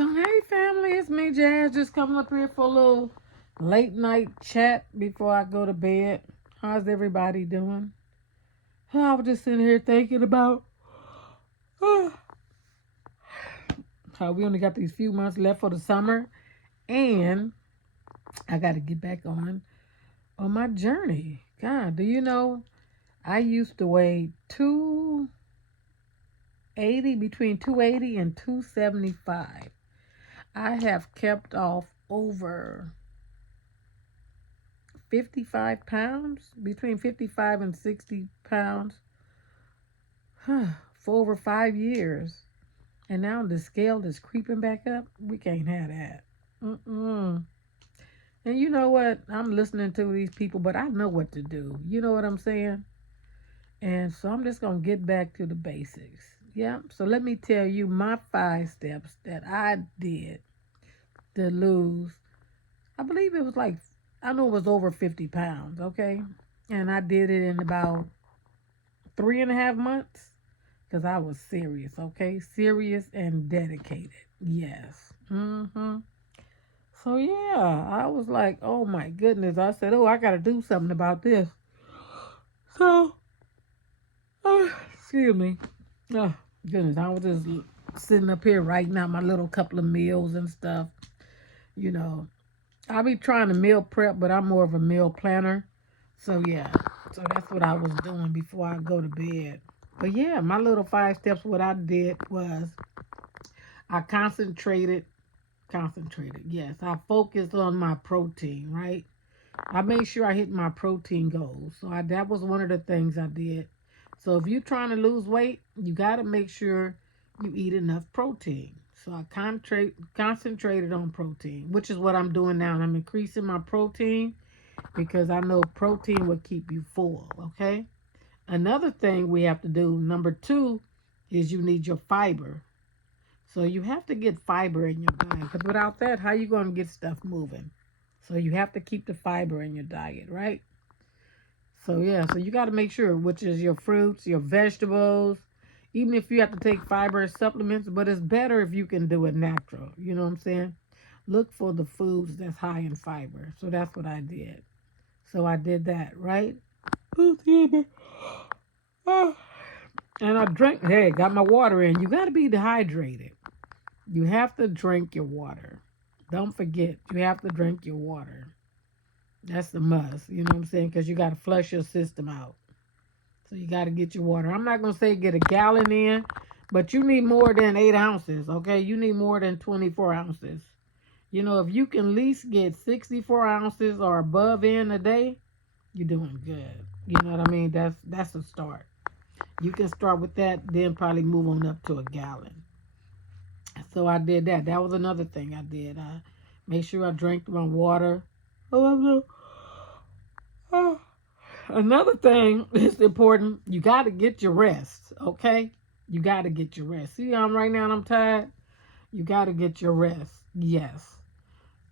So, hey family, it's me, Jazz, just coming up here for a little late night chat before I go to bed. How's everybody doing? I was just sitting here thinking about how we only got these few months left for the summer, and I got to get back on my journey. God, do you know I used to weigh 280, between 280 and 275. I have kept off over 55 pounds, between 55 and 60 pounds for over 5 years. And now the scale is creeping back up. We can't have that. Mm-mm. And you know what? I'm listening to these people, but I know what to do. You know what I'm saying? And so I'm just going to get back to the basics. Yeah. So let me tell you my 5 steps that I did to lose. I believe it was like, I know it was over 50 pounds, okay? And I did it in about 3.5 months because I was serious, okay? Serious and dedicated. Yes. So, yeah, I was like, oh my goodness. I said, oh, I got to do something about this. So, excuse me. Oh, goodness. I was just sitting up here writing out my little couple of meals and stuff. You know, I be trying to meal prep, but I'm more of a meal planner. So, yeah. So, that's what I was doing before I go to bed. But, yeah, my little 5 steps, what I did was I concentrated. Yes, I focused on my protein, right? I made sure I hit my protein goals. So, that was one of the things I did. So, if you're trying to lose weight, you got to make sure you eat enough protein. So I concentrated on protein, which is what I'm doing now. And I'm increasing my protein because I know protein will keep you full, okay? Another thing we have to do, number 2, is you need your fiber. So you have to get fiber in your diet because without that, how you going to get stuff moving? So you have to keep the fiber in your diet, right? So yeah, so you got to make sure, which is your fruits, your vegetables, even if you have to take fiber supplements, but it's better if you can do it natural. You know what I'm saying? Look for the foods that's high in fiber. So that's what I did. So I did that, right? And I drank, hey, got my water in. You got to be dehydrated. You have to drink your water. Don't forget, you have to drink your water. That's the must. You know what I'm saying? Because you got to flush your system out. So you got to get your water. I'm not going to say get a gallon in, but you need more than 8 ounces, okay? You need more than 24 ounces. You know, if you can at least get 64 ounces or above in a day, you're doing good. You know what I mean? That's a start. You can start with that, then probably move on up to a gallon. So I did that. That was another thing I did. I made sure I drank my water. Another thing is important. You got to get your rest, okay? You got to get your rest. See, right now I'm tired. You got to get your rest. Yes.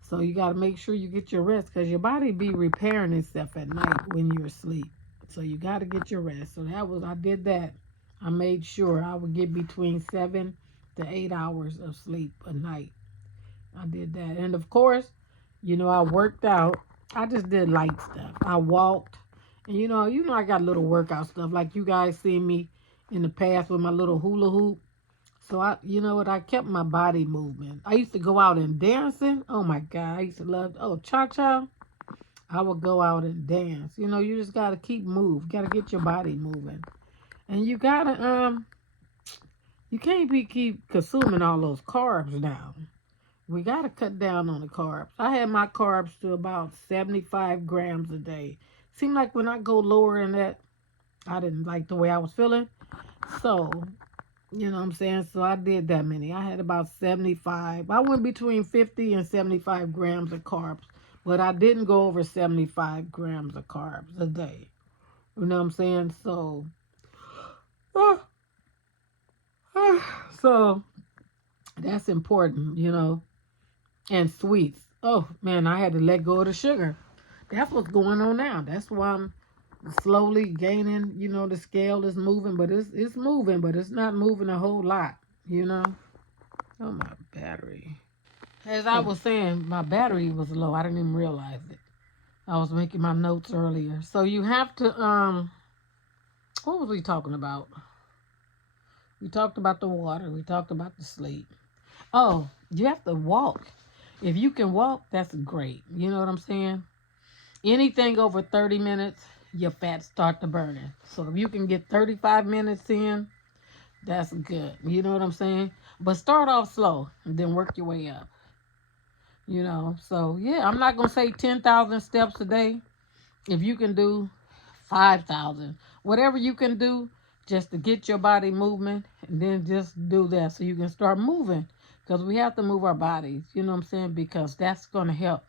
So you got to make sure you get your rest because your body be repairing itself at night when you're asleep. So you got to get your rest. So I did that. I made sure I would get between 7 to 8 hours of sleep a night. I did that. And of course, you know, I worked out. I just did light stuff. I walked. And you know, I got little workout stuff like you guys see me in the past with my little hula hoop. So you know what? I kept my body movement. I used to go out and dancing. Oh my God, I used to love. Cha-cha. I would go out and dance. You know, you just gotta keep Gotta get your body moving, and you gotta you can't keep consuming all those carbs now. We gotta cut down on the carbs. I had my carbs to about 75 grams a day. Seemed like when I go lower in that, I didn't like the way I was feeling. So, you know what I'm saying? So I did that many. I had about 75. I went between 50 and 75 grams of carbs. But I didn't go over 75 grams of carbs a day. You know what I'm saying? So, so that's important, you know. And sweets. Oh, man, I had to let go of the sugar. That's what's going on now. That's why I'm slowly gaining, you know, the scale is moving, but it's moving, but it's not moving a whole lot, you know. Oh, my battery. battery. As I was saying, my battery was low. I didn't even realize it. I was making my notes earlier. So you have to, what was we talking about? We talked about the water. We talked about the sleep. Oh, you have to walk. If you can walk, that's great. You know what I'm saying? Anything over 30 minutes, your fats start to burning. So if you can get 35 minutes in, that's good. You know what I'm saying? But start off slow and then work your way up. You know, so yeah, I'm not going to say 10,000 steps a day. If you can do 5,000, whatever you can do just to get your body movement, and then just do that so you can start moving. Because we have to move our bodies, you know what I'm saying? Because that's going to help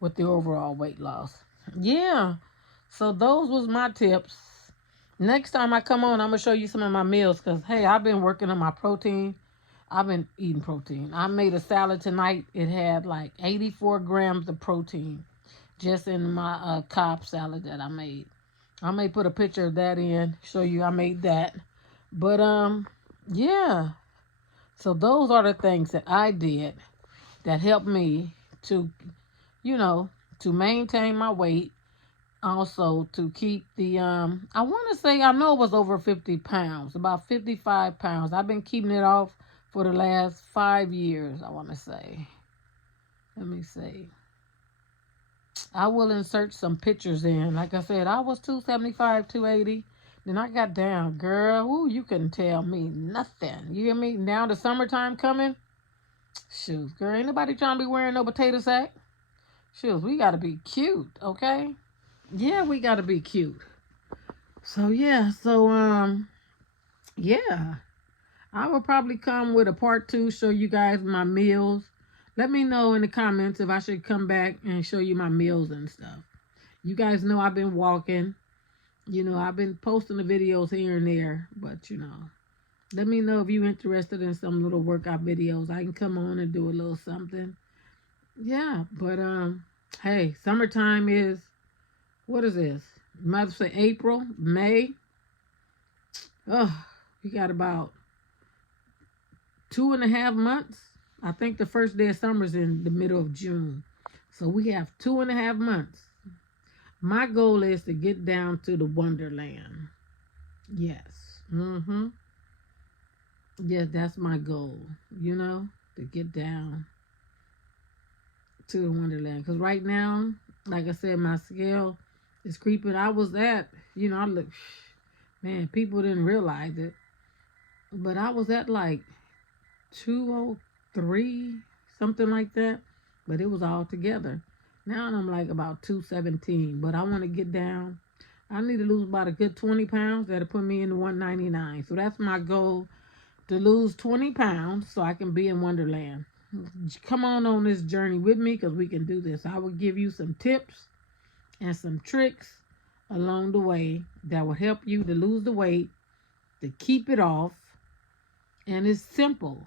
with the overall weight loss. Yeah, so those was my tips. Next time I come on, I'm going to show you some of my meals because, hey, I've been working on my protein. I've been eating protein. I made a salad tonight. It had like 84 grams of protein just in my Cobb salad that I made. I may put a picture of that in, show you I made that. But, yeah. So those are the things that I did that helped me to, you know, to maintain my weight. Also to keep the, I want to say, I know it was over 50 pounds, about 55 pounds. I've been keeping it off for the last 5 years, I want to say. Let me see. I will insert some pictures in. Like I said, I was 275, 280. Then I got down. Girl, ooh, you couldn't tell me nothing. You hear me? Now the summertime coming. Shoot, girl, ain't nobody trying to be wearing no potato sack. Shoot, we got to be cute, okay? Yeah, we got to be cute. So, yeah. So, yeah. I will probably come with a part 2, show you guys my meals. Let me know in the comments if I should come back and show you my meals and stuff. You guys know I've been walking. You know, I've been posting the videos here and there. But, you know, let me know if you're interested in some little workout videos. I can come on and do a little something. Yeah, but, hey, summertime is, what is this? You might say April, May. Oh, we got about 2.5 months. I think the first day of summer is in the middle of June. So we have 2.5 months. My goal is to get down to the Wonderland. Yes. Yes, that's my goal. You know, to get down to the Wonderland. Because right now, like I said, my scale is creeping. I was at, you know, I look, man, people didn't realize it. But I was at like 203, something like that. But it was all together. Now I'm like about 217. But I want to get down. I need to lose about a good 20 pounds. That'll put me in 199. So that's my goal, to lose 20 pounds so I can be in Wonderland. Come on this journey with me because we can do this. I will give you some tips and some tricks along the way that will help you to lose the weight, to keep it off. And it's simple.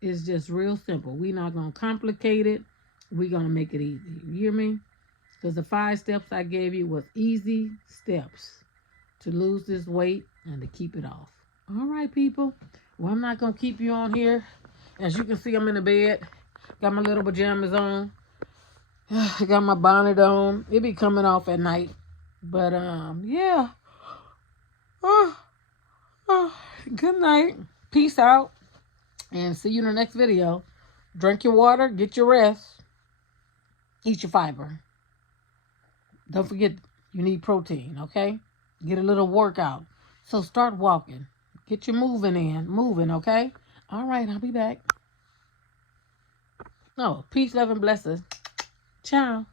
It's just real simple. We're not going to complicate it. We're going to make it easy. You hear me? Because the 5 steps I gave you was easy steps to lose this weight and to keep it off. All right, people. Well, I'm not going to keep you on here. As you can see, I'm in the bed. Got my little pajamas on. Got my bonnet on. It be coming off at night. But, yeah. Good night. Peace out. And see you in the next video. Drink your water. Get your rest. Eat your fiber. Don't forget, you need protein, okay? Get a little workout. So start walking. Get your moving, okay? All right, I'll be back. Oh, peace, love, and blessings. Ciao.